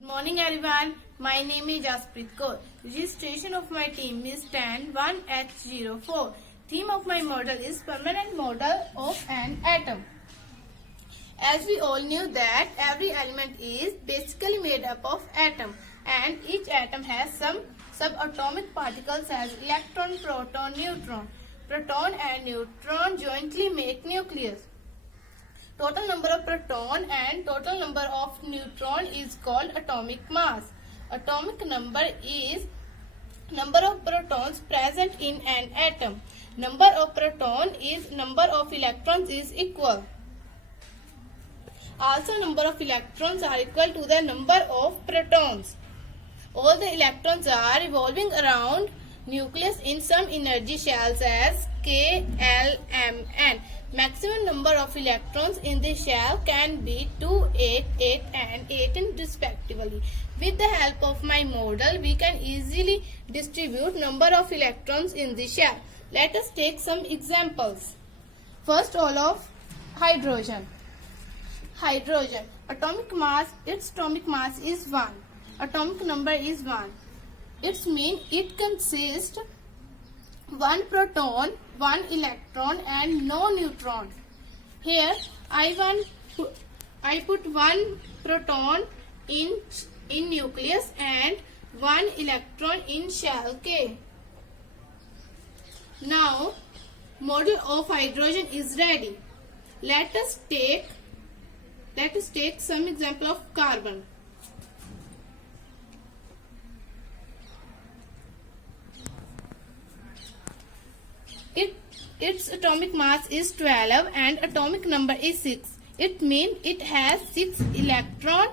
Good morning everyone. My name is Jaspreet Kaur. Registration of my team is 101H04. Theme of my model is permanent model of an atom. As we all knew that every element is basically made up of atom and each atom has some subatomic particles as electron, proton, neutron. Proton and neutron jointly make nucleus. Total number of proton and total number of neutron is called atomic mass. Atomic number is number of protons present in an atom. Number of proton is number of electrons is equal. Also number of electrons are equal to the number of protons. All the electrons are revolving around nucleus in some energy shells as K, L, M, N. Maximum number of electrons in the shell can be 2, 8, 8 and 18 respectively. With the help of my model, we can easily distribute number of electrons in the shell. Let us take some examples. First all of hydrogen. Hydrogen. Atomic mass, its atomic mass is 1. Atomic number is 1. It means it consists 1 proton, 1 electron and no neutron. Here I put 1 proton in nucleus and 1 electron in shell K. Now model of hydrogen is ready. Let us take some example of carbon. Its atomic mass is 12 and atomic number is 6. It means it has 6 electron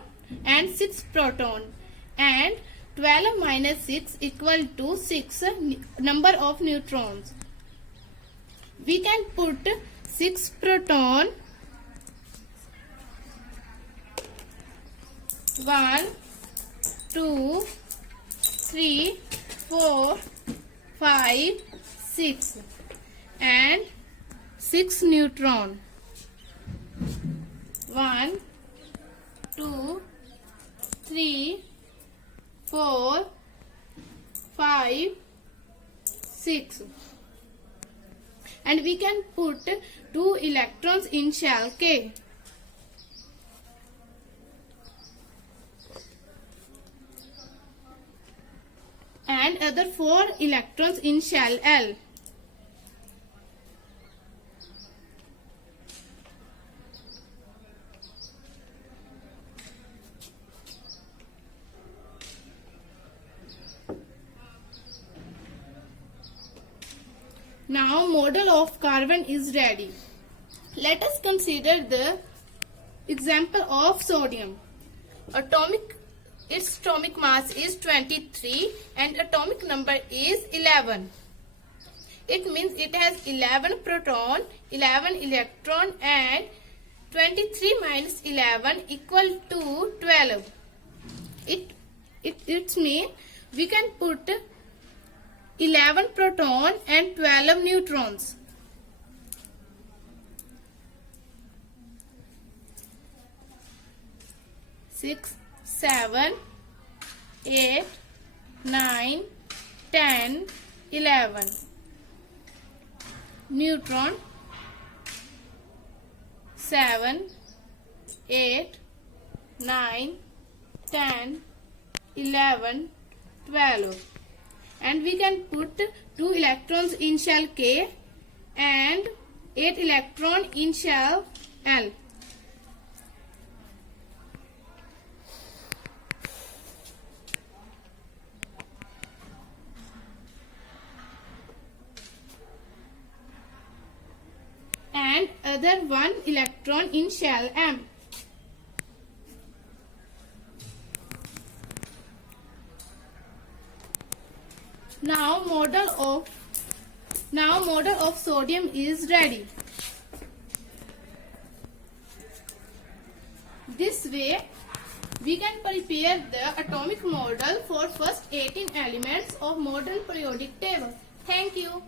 and 6 proton and 12 minus 6 equal to 6 number of neutrons. We can put 6 proton, 1, 2, 3, 4, 5, 6 and 6 neutron. 1, 2, 3, 4, 5, 6 and we can put 2 electrons in shell K. And other 4 electrons in shell L. Now model of carbon is ready. Let us consider the example of sodium. Its atomic mass is 23 and atomic number is 11. It means it has 11 proton, 11 electron and 23 minus 11 equal to 12. It means we can put 11 proton and 12 neutrons. Six, 7, 8, 9, 10, 11. Neutron 7, 8, 9, 10, 11, 12. And we can put 2 electrons in shell K and 8 electron in shell L. And other 1 electron in shell M. Now model of sodium is ready. This way we can prepare the atomic model for first 18 elements of modern periodic table. Thank you.